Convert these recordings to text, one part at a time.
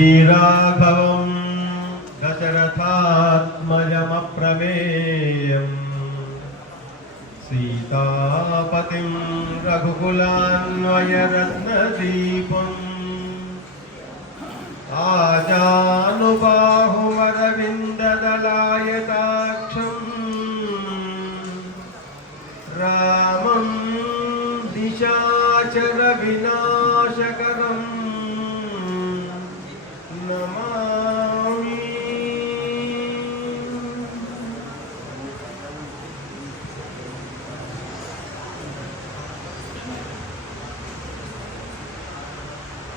श्रीराघवं दशरथात्मजमप्रमेयम् सीतापतिं रघुकुलान्वयरत्नदीपम् आजानुबाहुवरविन्ददलायताक्षम् रामं दिशाचरविनाशकरम् नमामि।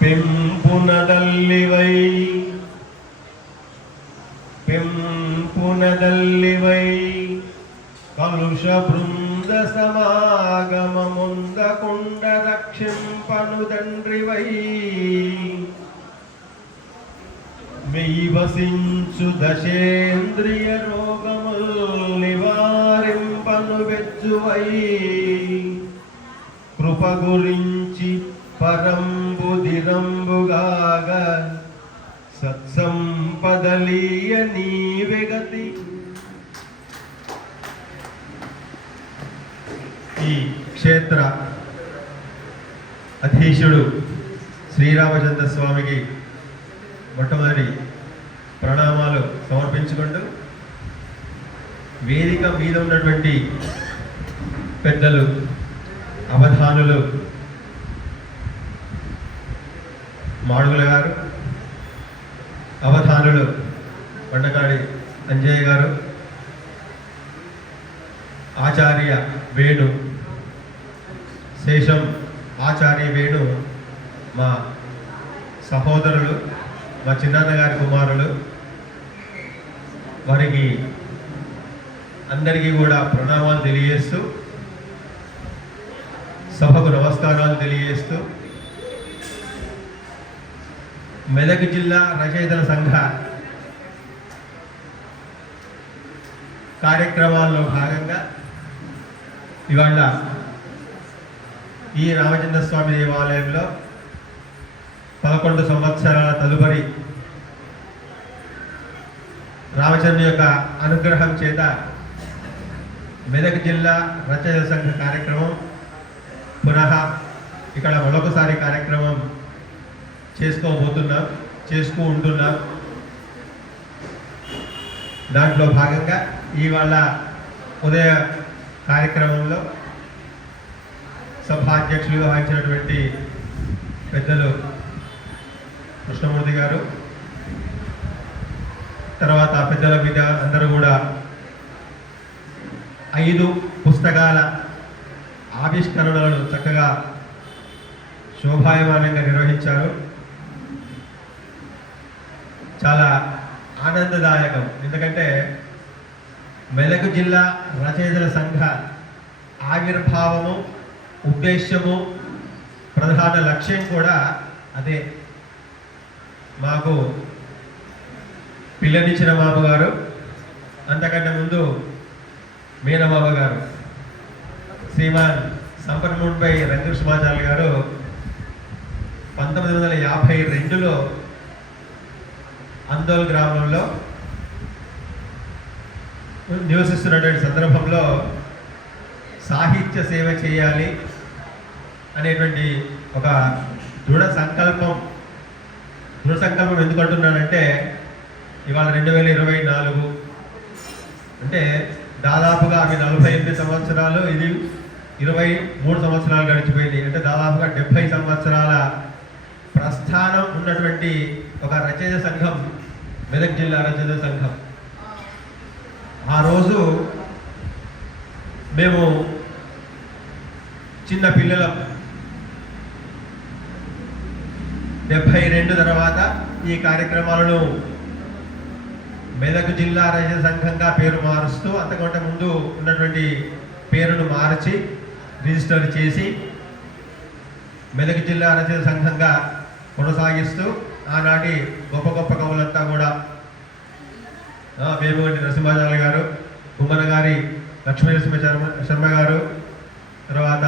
పెంపునదల్లివై కలుష బృంద సమాగమముందకుండ రక్షింపను తండ్రివై మెయివసించు దశేంద్రియ రోగముల్ నివారింపను వెచ్చువై కృప గురించి పరంబుదిరంబుగాగ సత్సంపదలీయ నీవెగతి। ఈ క్షేత్ర అధీశుడు శ్రీరామచంద్ర స్వామికి మొట్టమొదటి ప్రణామాలు సమర్పించుకుంటూ వేదిక మీద ఉన్నటువంటి పెద్దలు అవధానులు మాడుగుల గారు, అవధానులు బండకాడి అంజయ్య గారు, ఆచార్య వేణు, శేషం ఆచార్య వేణు మా సహోదరులు, మా చిన్నాన్న గారి కుమారులు, వారికి అందరికీ కూడా ప్రణామాలు తెలియజేస్తూ సభకు నమస్కారాలు తెలియజేస్తూ మెదక్ జిల్లా రచయితల సంఘ కార్యక్రమాల్లో భాగంగా ఇవాళ ఈ రామచంద్ర స్వామి దేవాలయంలో 11 సంవత్సరాల తదుపరి రామచంద్రుని యొక్క అనుగ్రహం చేత మెదక్ జిల్లా రచయితల సంఘ కార్యక్రమం పునః ఇక్కడ మరొకసారి కార్యక్రమం చేసుకు ఉంటున్నాం। దాంట్లో భాగంగా ఇవాళ ఉదయ కార్యక్రమంలో సభాధ్యక్షులుగా వహించినటువంటి పెద్దలు కృష్ణమూర్తి గారు, తర్వాత పెద్దల మీద అందరూ కూడా 5 పుస్తకాల ఆవిష్కరణలను చక్కగా శోభాయమానంగా నిర్వహించారు। చాలా ఆనందదాయకం, ఎందుకంటే మెదక్ జిల్లా రచయితల సంఘ ఆవిర్భావము, ఉద్దేశ్యము, ప్రధాన లక్ష్యం కూడా అదే। మాకు పిల్లనిచ్చిన బాబు గారు, అంతకంటే ముందు మీనబాబు గారు, శ్రీమాన్ సంపన్మూడ్పై రంగకృష్ణమాచార్య గారు 1952లో అందోల్ గ్రామంలో నివసిస్తున్నటువంటి సందర్భంలో సాహిత్య సేవ చేయాలి అనేటువంటి ఒక దృఢ సంకల్పం ఎందుకు అంటున్నానంటే ఇవాళ 2024 అంటే దాదాపుగా అవి 48 సంవత్సరాలు, ఇది 23 సంవత్సరాలు గడిచిపోయింది, అంటే దాదాపుగా 70 సంవత్సరాల ప్రస్థానం ఉన్నటువంటి ఒక రచయిత సంఘం మెదక్ జిల్లా రచయిత సంఘం। ఆ రోజు మేము చిన్న పిల్లలం, 72 తర్వాత ఈ కార్యక్రమాలను మెదక్ జిల్లా రచయిత సంఘంగా పేరు మారుస్తూ అంతకంటే ముందు ఉన్నటువంటి పేరును మార్చి రిజిస్టర్ చేసి మెదక్ జిల్లా రచయిత సంఘంగా కొనసాగిస్తూ ఆనాటి గొప్ప గొప్ప కవులంతా కూడా వేముగంటి నరసింహాచార్య గారు, కుమ్మన గారి లక్ష్మీ నరసింహ శర్మ గారు, తర్వాత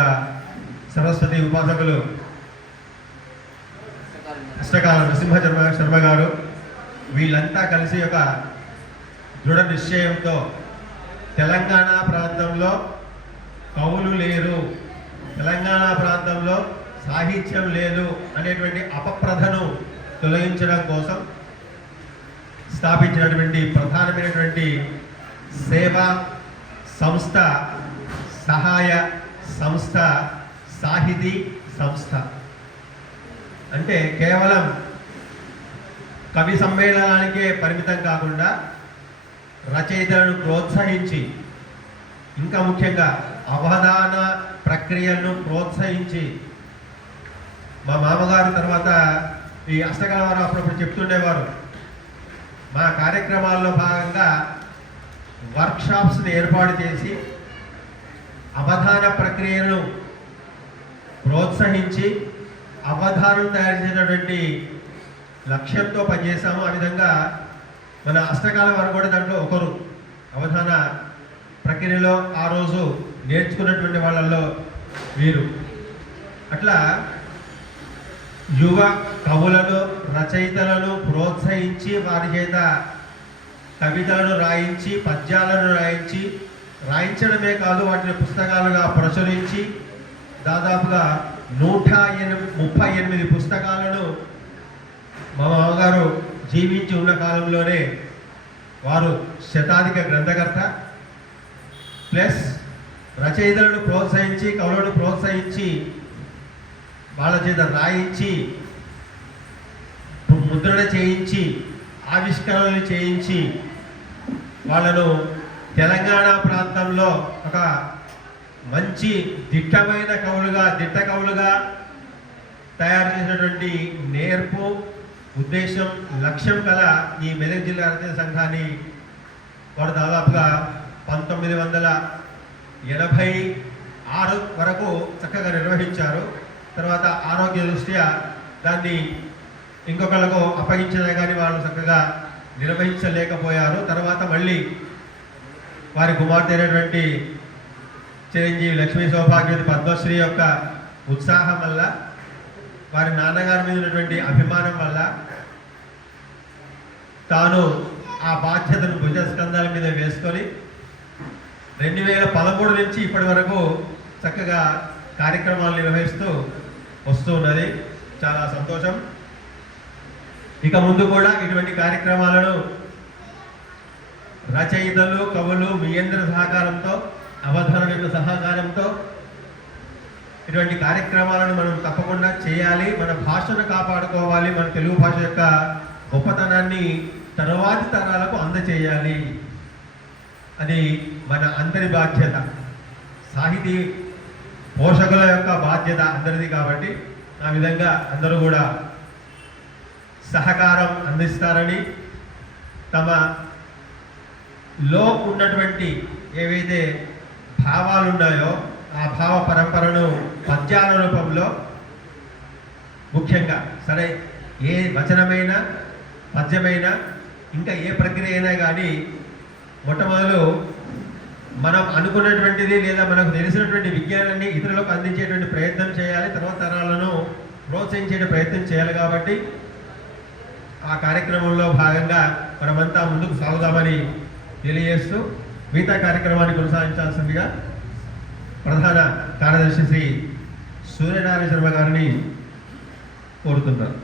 సరస్వతి ఉపాసకులు అష్టకాల నరసింహ శర్మ గారు వీళ్ళంతా కలిసి ఒక దృఢ నిశ్చయంతో తెలంగాణ ప్రాంతంలో కవులు లేరు, తెలంగాణ ప్రాంతంలో సాహిత్యం లేదు అనేటువంటి అపప్రథను తొలగించడం కోసం స్థాపించినటువంటి ప్రధానమైనటువంటి సేవా సంస్థ, సహాయ సంస్థ సాహితీ సంస్థ. అంటే కేవలం కవి సమ్మేళనానికే పరిమితం కాకుండా రచయితలను ప్రోత్సహించి, ఇంకా ముఖ్యంగా అవధాన ప్రక్రియను ప్రోత్సహించి, మా మామగారు తర్వాత ఈ అష్టకల వారు అప్పుడప్పుడు చెప్తుండేవారు, మా కార్యక్రమాల్లో భాగంగా వర్క్షాప్స్ని ఏర్పాటు చేసి అవధాన ప్రక్రియను ప్రోత్సహించి అవధానం తయారు చేసినటువంటి లక్ష్యంతో పనిచేశాము. ఆ విధంగా మన అష్టకాల వారు కూడా దాంట్లో ఒకరు. అవధాన ప్రక్రియలో ఆ రోజు నేర్చుకున్నటువంటి వాళ్ళల్లో వీరు. అట్లా యువ కవులను, రచయితలను ప్రోత్సహించి వారి చేత కవితలను రాయించి, పద్యాలను రాయించడమే కాదు, వాటిని పుస్తకాలుగా ప్రచురించి దాదాపుగా 138 పుస్తకాలను మా మామగారు జీవించి ఉన్న కాలంలోనే వారు శతాధిక గ్రంథకర్త, ప్లస్ రచయితలను ప్రోత్సహించి, కవులను ప్రోత్సహించి వాళ్ళ చేత రాయించి, ముద్రణ చేయించి, ఆవిష్కరణలు చేయించి వాళ్ళను తెలంగాణ ప్రాంతంలో ఒక మంచి దిట్ట కవులుగా తయారు చేసినటువంటి నేర్పు, ఉద్దేశం, లక్ష్యం గల ఈ మెదక్ జిల్లా రచయిత సంఘాన్ని వారు దాదాపుగా 1986 వరకు చక్కగా నిర్వహించారు. తర్వాత ఆరోగ్య దృష్ట్యా దాన్ని ఇంకొకళ్ళకు అప్పగించినా కానీ వాళ్ళు చక్కగా నిర్వహించలేకపోయారు. తర్వాత మళ్ళీ వారి కుమార్తె అయినటువంటి చిరంజీవి లక్ష్మీ సౌభాగ్యవతి పద్మశ్రీ యొక్క ఉత్సాహం వల్ల, వారి నాన్నగారి మీద ఉన్నటువంటి అభిమానం వల్ల తాను ఆ బాధ్యతను భుజస్కంధాల మీద వేసుకొని 2013 నుంచి ఇప్పటి వరకు చక్కగా కార్యక్రమాలు నిర్వహిస్తూ వస్తూ ఉన్నది. చాలా సంతోషం. ఇక ముందు కూడా ఇటువంటి కార్యక్రమాలను రచయితలు, కవులు మీ అందరి సహకారంతో, అవధానం యొక్క సహకారంతో ఇటువంటి కార్యక్రమాలను మనం తప్పకుండా చేయాలి. మన భాషను కాపాడుకోవాలి. మన తెలుగు భాష యొక్క గొప్పతనాన్ని తరువాతి తరాలకు అందచేయాలి. అది మన అందరి బాధ్యత, సాహితీ పోషకుల యొక్క బాధ్యత అందరిది. కాబట్టి ఆ విధంగా అందరూ కూడా సహకారం అందిస్తారని, తమలో ఉన్నటువంటి ఏవైతే భావాలు ఉన్నాయో ఆ భావ పరంపరను పద్యాల రూపంలో, ముఖ్యంగా సరే ఏ వచనమైనా, పద్యమైనా, ఇంకా ఏ ప్రక్రియ అయినా కానీ మొట్టమొదలు మనం అనుకున్నటువంటిది లేదా మనకు తెలిసినటువంటి విజ్ఞానాన్ని ఇతరులకు అందించేటువంటి ప్రయత్నం చేయాలి. తర్వాత తరాలను ప్రోత్సహించే ప్రయత్నం చేయాలి. కాబట్టి ఆ కార్యక్రమంలో భాగంగా మనమంతా ముందుకు సాగుదామని తెలియజేస్తూ మిగతా కార్యక్రమాన్ని కొనసాగించాల్సిందిగా ప్రధాన కార్యదర్శి శ్రీ సూర్యనారాయణ శర్మ గారిని కోరుతున్నారు.